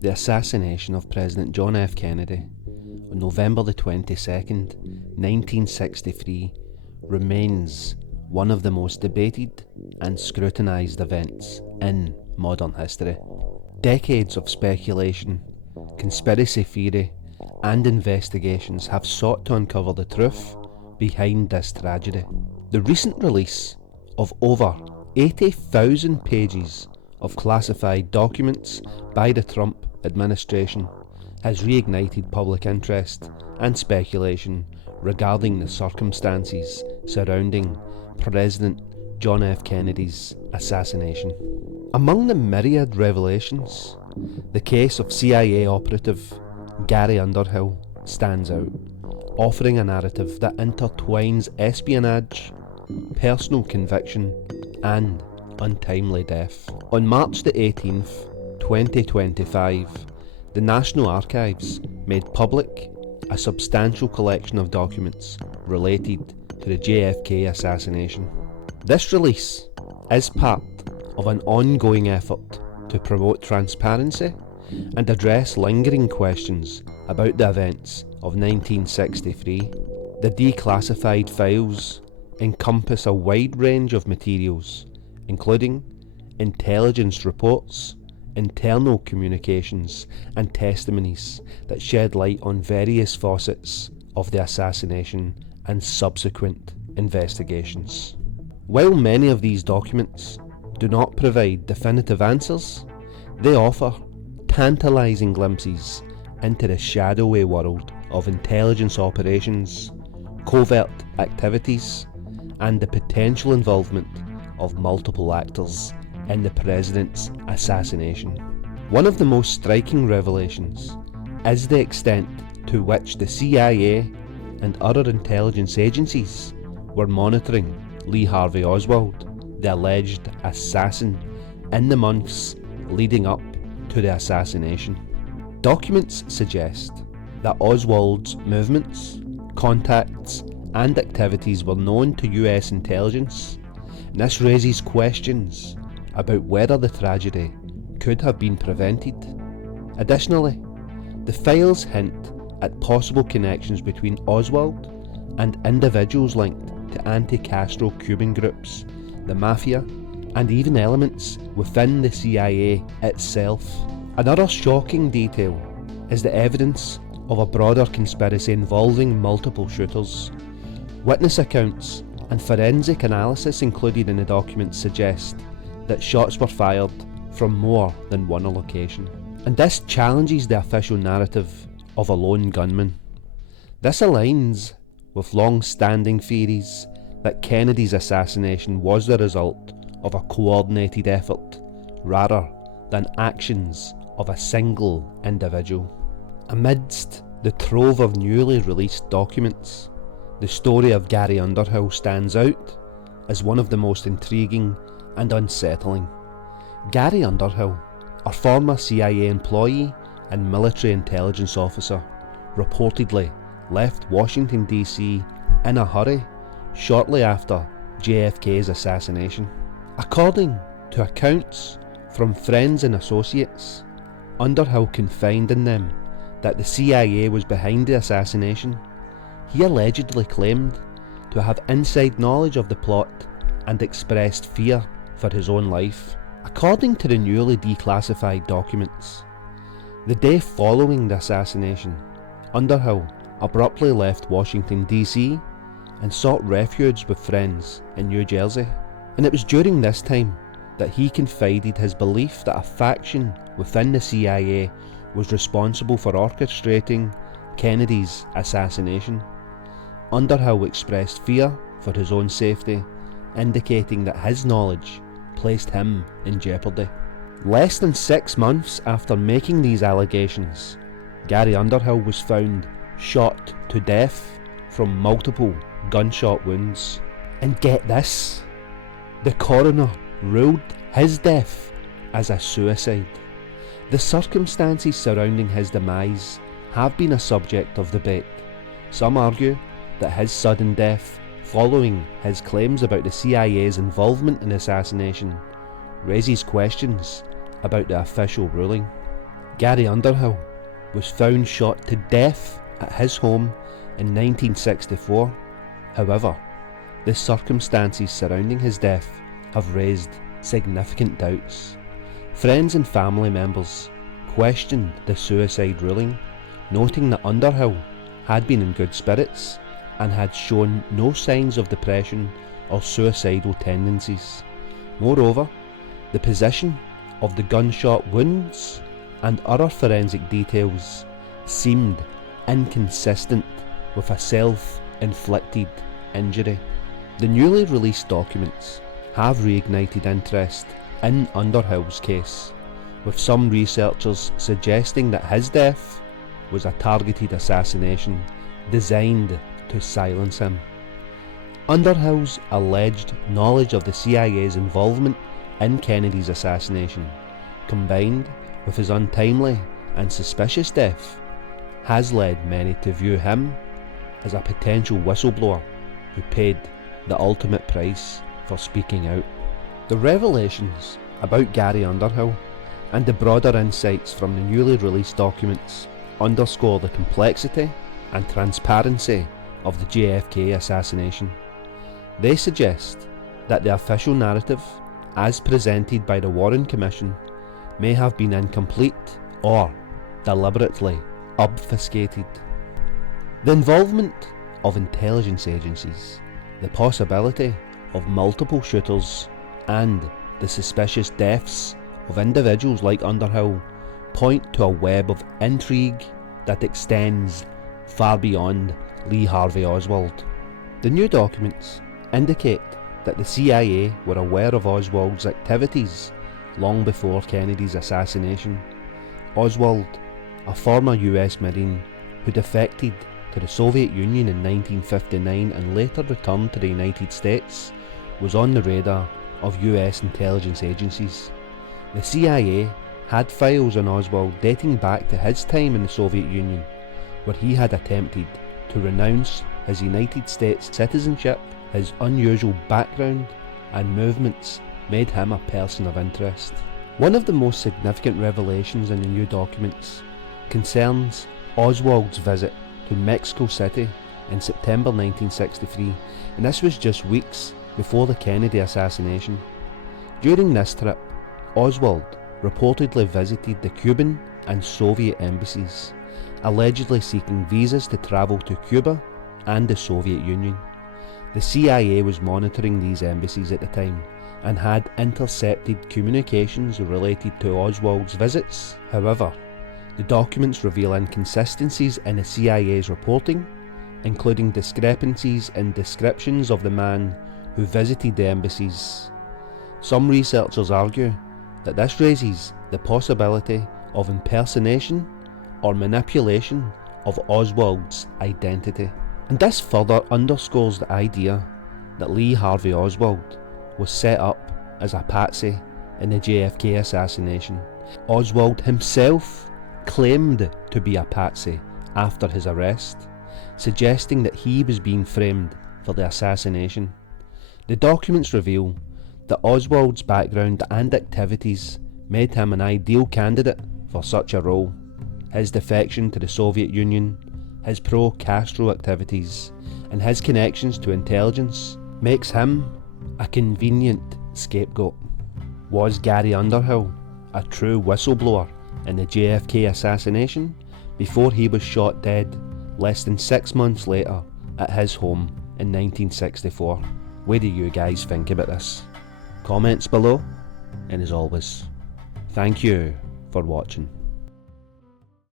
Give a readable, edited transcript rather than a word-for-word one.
The assassination of President John F. Kennedy on November the 22nd, 1963 remains one of the most debated and scrutinised events in modern history. Decades of speculation, conspiracy theory and investigations have sought to uncover the truth behind this tragedy. The recent release of over 80,000 pages of classified documents by the Trump administration has reignited public interest and speculation regarding the circumstances surrounding President John F. Kennedy's assassination. Among the myriad revelations, the case of CIA operative Gary Underhill stands out, offering a narrative that intertwines espionage, personal conviction and untimely death. On March the 18th, 2025, the National Archives made public a substantial collection of documents related to the JFK assassination. This release is part of an ongoing effort to promote transparency and address lingering questions about the events of 1963. The declassified files encompass a wide range of materials, including intelligence reports, internal communications and testimonies that shed light on various facets of the assassination and subsequent investigations. While many of these documents do not provide definitive answers, they offer tantalising glimpses into the shadowy world of intelligence operations, covert activities, and the potential involvement of multiple actors in the president's assassination. One of the most striking revelations is the extent to which the CIA and other intelligence agencies were monitoring Lee Harvey Oswald, the alleged assassin, in the months leading up to the assassination. Documents suggest that Oswald's movements, contacts and activities were known to US intelligence, and this raises questions about whether the tragedy could have been prevented. Additionally, the files hint at possible connections between Oswald and individuals linked to anti-Castro Cuban groups, the mafia, and even elements within the CIA itself. Another shocking detail is the evidence of a broader conspiracy involving multiple shooters. Witness accounts and forensic analysis included in the documents suggest that shots were fired from more than one location. And this challenges the official narrative of a lone gunman. This aligns with long-standing theories that Kennedy's assassination was the result of a coordinated effort rather than actions of a single individual. Amidst the trove of newly released documents, the story of Gary Underhill stands out as one of the most intriguing and unsettling. Gary Underhill, a former CIA employee and military intelligence officer, reportedly left Washington DC in a hurry shortly after JFK's assassination. According to accounts from friends and associates, Underhill confided in them that the CIA was behind the assassination. He allegedly claimed to have inside knowledge of the plot and expressed fear for his own life. According to the newly declassified documents, the day following the assassination, Underhill abruptly left Washington DC and sought refuge with friends in New Jersey. And it was during this time that he confided his belief that a faction within the CIA was responsible for orchestrating Kennedy's assassination. Underhill expressed fear for his own safety, indicating that his knowledge placed him in jeopardy. Less than 6 months after making these allegations, Gary Underhill was found shot to death from multiple gunshot wounds. And get this, the coroner ruled his death as a suicide. The circumstances surrounding his demise have been a subject of debate. Some argue that his sudden death following his claims about the CIA's involvement in the assassination raises questions about the official ruling. Gary Underhill was found shot to death at his home in 1964. However, the circumstances surrounding his death have raised significant doubts. Friends and family members questioned the suicide ruling, noting that Underhill had been in good spirits and had shown no signs of depression or suicidal tendencies. Moreover, the position of the gunshot wounds and other forensic details seemed inconsistent with a self-inflicted injury. The newly released documents have reignited interest in Underhill's case, with some researchers suggesting that his death was a targeted assassination designed to silence him. Underhill's alleged knowledge of the CIA's involvement in Kennedy's assassination, combined with his untimely and suspicious death, has led many to view him as a potential whistleblower who paid the ultimate price for speaking out. The revelations about Gary Underhill and the broader insights from the newly released documents underscore the complexity and transparency of the JFK assassination. They suggest that the official narrative, as presented by the Warren Commission, may have been incomplete or deliberately obfuscated. The involvement of intelligence agencies, the possibility of multiple shooters, and the suspicious deaths of individuals like Underhill point to a web of intrigue that extends far beyond Lee Harvey Oswald. The new documents indicate that the CIA were aware of Oswald's activities long before Kennedy's assassination. Oswald, a former US Marine who defected to the Soviet Union in 1959 and later returned to the United States, was on the radar of US intelligence agencies. The CIA had files on Oswald dating back to his time in the Soviet Union, where he had attempted to renounce his United States citizenship. His unusual background and movements made him a person of interest. One of the most significant revelations in the new documents concerns Oswald's visit to Mexico City in September 1963, and this was just weeks before the Kennedy assassination. During this trip, Oswald reportedly visited the Cuban and Soviet embassies, allegedly seeking visas to travel to Cuba and the Soviet Union. The CIA was monitoring these embassies at the time and had intercepted communications related to Oswald's visits. However, the documents reveal inconsistencies in the CIA's reporting, including discrepancies in descriptions of the man who visited the embassies. Some researchers argue that this raises the possibility of impersonation or manipulation of Oswald's identity. And this further underscores the idea that Lee Harvey Oswald was set up as a patsy in the JFK assassination. Oswald himself claimed to be a patsy after his arrest, suggesting that he was being framed for the assassination. The documents reveal that Oswald's background and activities made him an ideal candidate for such a role. His defection to the Soviet Union, his pro-Castro activities, and his connections to intelligence makes him a convenient scapegoat. Was Gary Underhill a true whistleblower in the JFK assassination before he was shot dead less than 6 months later at his home in 1964? What do you guys think about this? Comments below, and as always, thank you for watching.